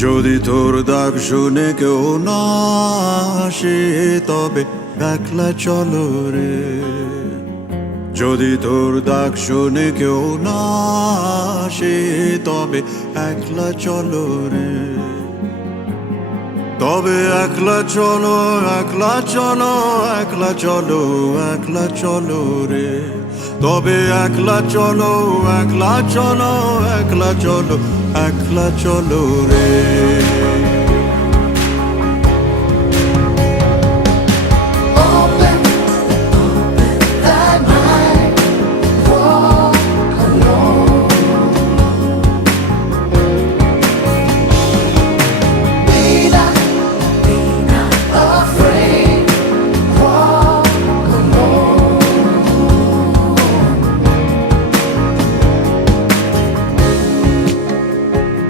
যদি তোর ডাক শুনে কেউ না আসে তবে একলা চলো রে। যদি তোর ডাক শুনে কেউ না আসে তবে একলা চলো রে। তবে একলা চলো, একলা চলো, একলা চলো, একলা চলো রে। তবে একলা চলো, একলা চলো, একলা চলো, একলা চলো রে।